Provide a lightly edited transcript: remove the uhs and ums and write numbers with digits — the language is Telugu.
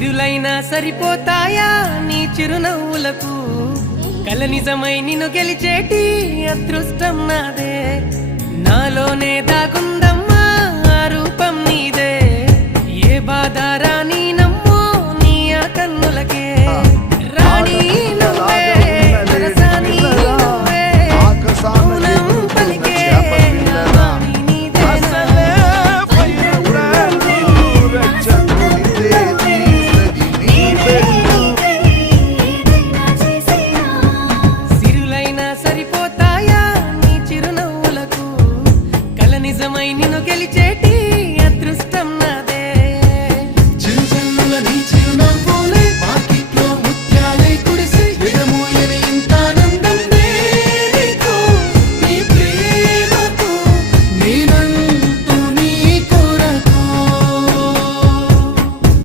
సిరులైనా సరిపోతాయా నీ చిరునవ్వులకు కల నిజమై నిన్ను గెలిచేటి అదృష్టం నాదే నాలోనే దాగుందమ్మా ఆ రూపం నీదే ఏ బాధారా